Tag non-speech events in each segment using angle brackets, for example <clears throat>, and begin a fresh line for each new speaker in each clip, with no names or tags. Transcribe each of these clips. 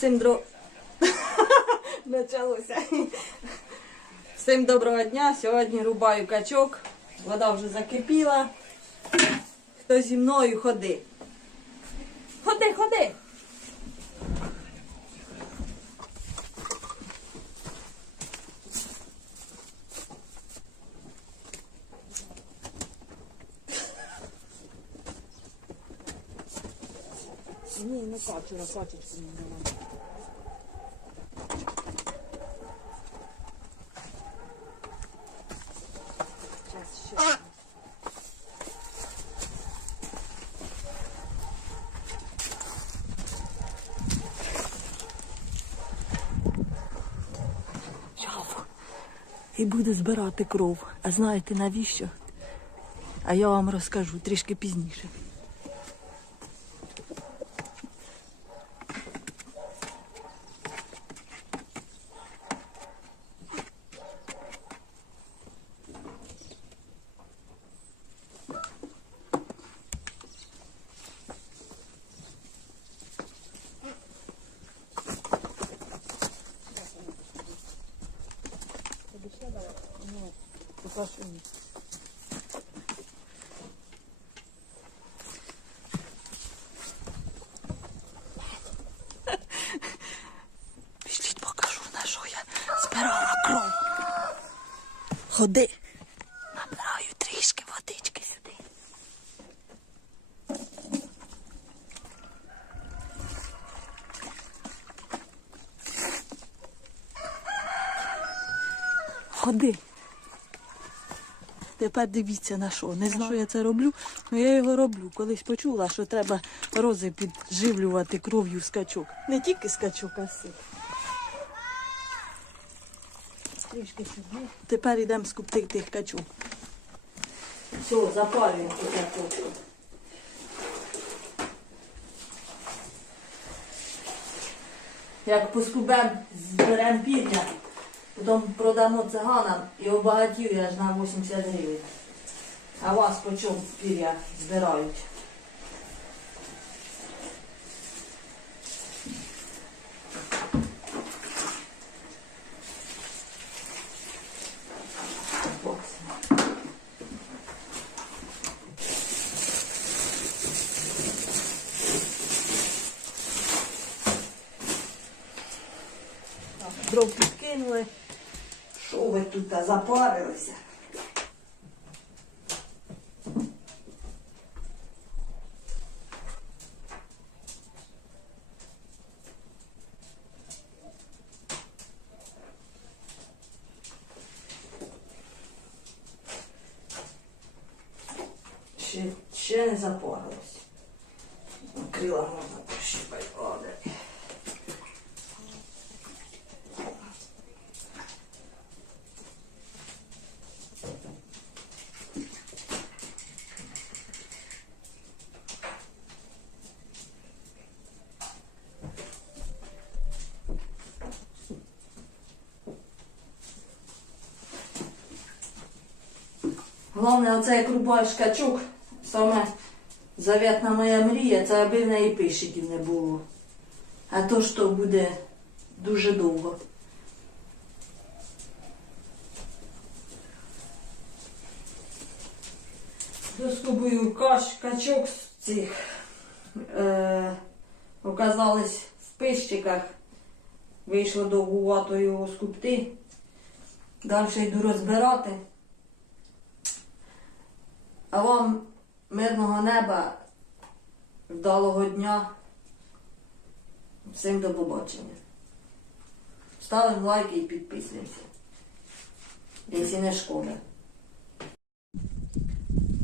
Всім. <laughs> Началося. Всім доброго дня. Сьогодні рубаю качок. Вода вже закипіла. Хто зі мною ходи. Ходи, ходи.
Ні, не качу, на качечку не давай.
І буду збирати кров. А знаєте навіщо? А я вам розкажу трішки пізніше.
Тобі ще давай? Ну,
на що. Ходи. Набираю трішки водички сюди. Ходи. Тепер дивіться на що. Не знаю, що я це роблю, але я його роблю. Колись почула, що треба рози підживлювати кров'ю скачок. Не тільки скачок, а все.
Трішки сюди.
Тепер йдемо скупти тих качок. Все, запалюємо цю картошку. Як поскубем, зберемо півня, потім продамо циганам і обагатію я ж на 80 гривень. А вас по чому пір'я збирають? Дров підкинули. Ви тут запарилися? Ще не запарилось. Крила можна Головне, оце як качок, саме заветна моя мрія, це аби в неї пишиків не було. А то що буде дуже довго. Доскобую каш, качок з цих е, оказались в пищиках. Вийшло довгувато його скупти. Далі йду розбирати. А вам мирного неба, вдалого дня. Всім до побачення. Ставимо лайки і підписуємося. Якщо не шкода.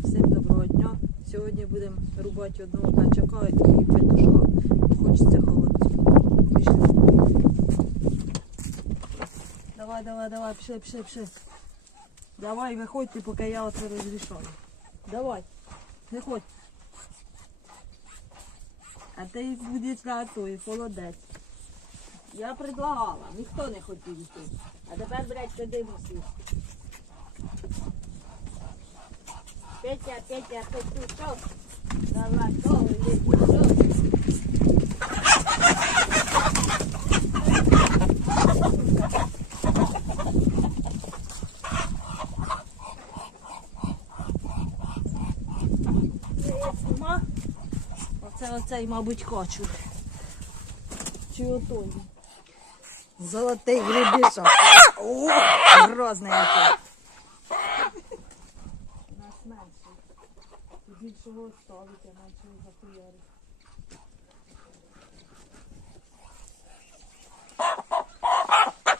Всім доброго дня. Сьогодні будемо рубати одного качака і петушка. Хочеться холодцю. Пішли. Давай, давай, давай, пішли, пішли, пішли. Давай, виходьте, поки я оце розрішаю. Давай, виходь. А ти будеш на той, холодець. Я предлагала, ніхто не хотів йти. А тепер, блядь, сиди всі.
Петя, Петя, ти тут що?
Давай, то, іди, що? Цей, мабуть, кочур. Чи отой?
Золотий гребішок. О, Грозний який.
Нас менше. Більшого ставити, меншого захуярить.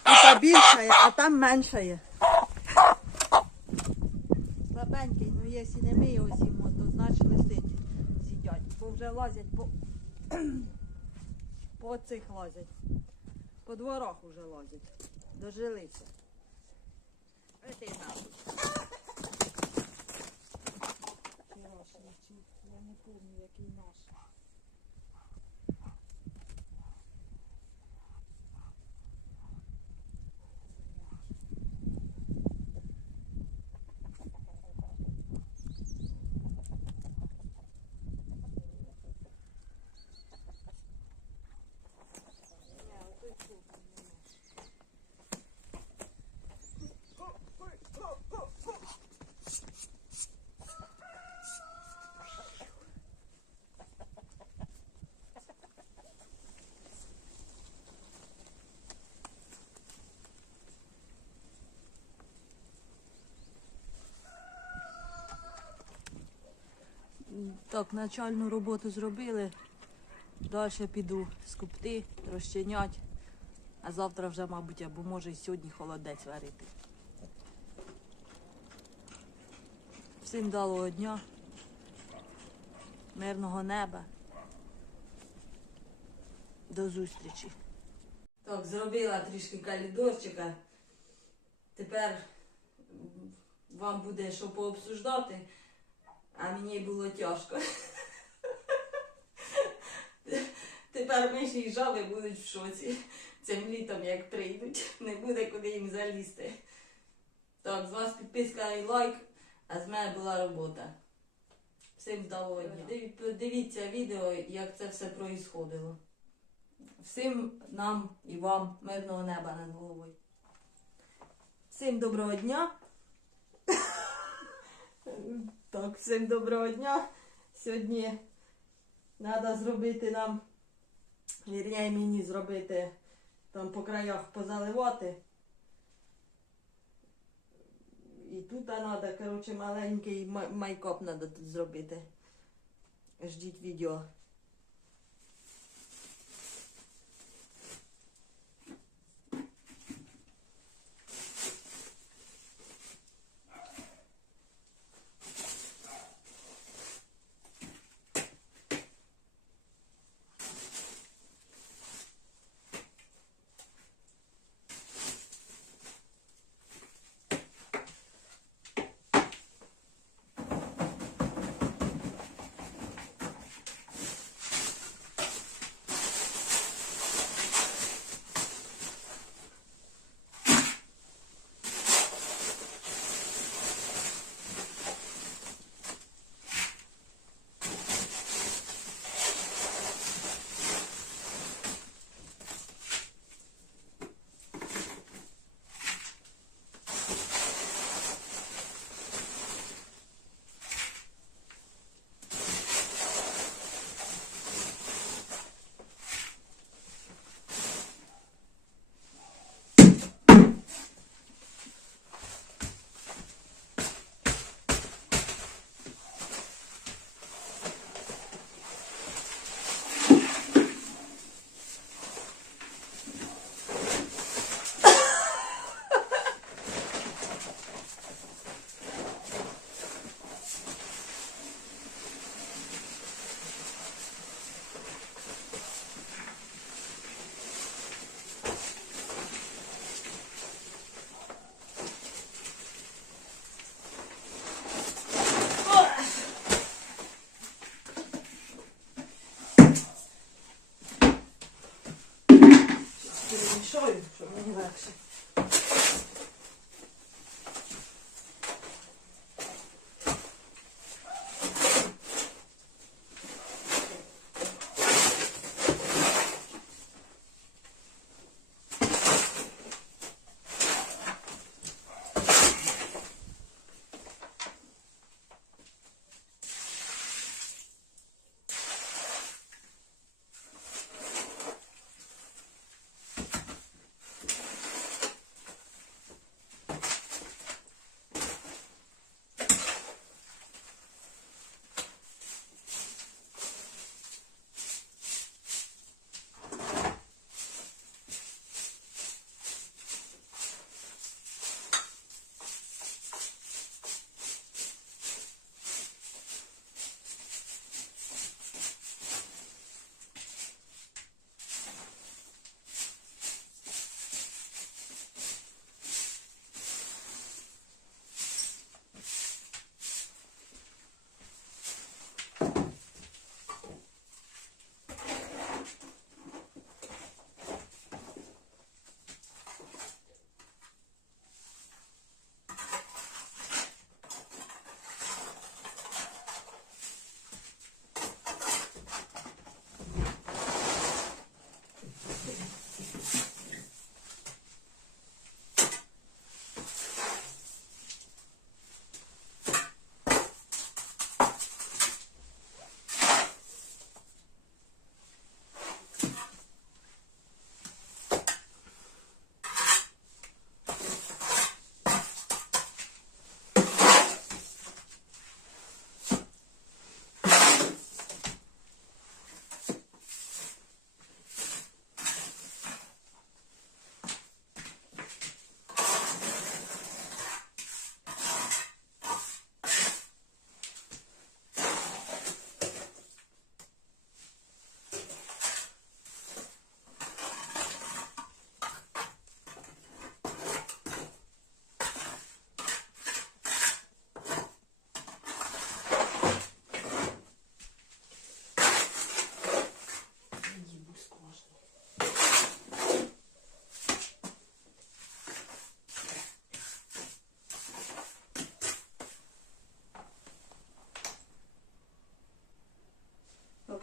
Тут більшає, а там меншає. Слабенький, ну якщо не ми його з'їмо, то значить лисиці з'їдять. Бо вже лазять по, <clears throat> по цих лазять. По дворах вже лазять. Дожилися.
Ти я не пам'ятаю, який наш. Так, начальну роботу зробили. Далі піду скупти, розчинять. А завтра вже, мабуть, або може і сьогодні холодець варити. Всім далого дня, мирного неба. До зустрічі. Так, зробила трішки калідорчика. Тепер вам буде що пообсуждати, а мені було тяжко. Тепер миші і жаби будуть в шоці. Цим літом як прийдуть, не буде куди їм залізти. Так, з вас підписка і лайк, а з мене була робота. Всім вдалого дня. Дивіться відео, як це все проїсходило. Всім нам і вам мирного неба над головою. Всім доброго дня. Так, всім доброго дня. Сьогодні треба зробити нам, вірняє мені зробити там по краях позаливати. І тут треба, коротше, маленький май- майкоп треба зробити. Ждіть відео. Перемішаю, щоб мені легше.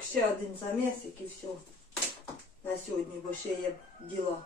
Ще один замесик і все. На сьогодні, бо ще є діла.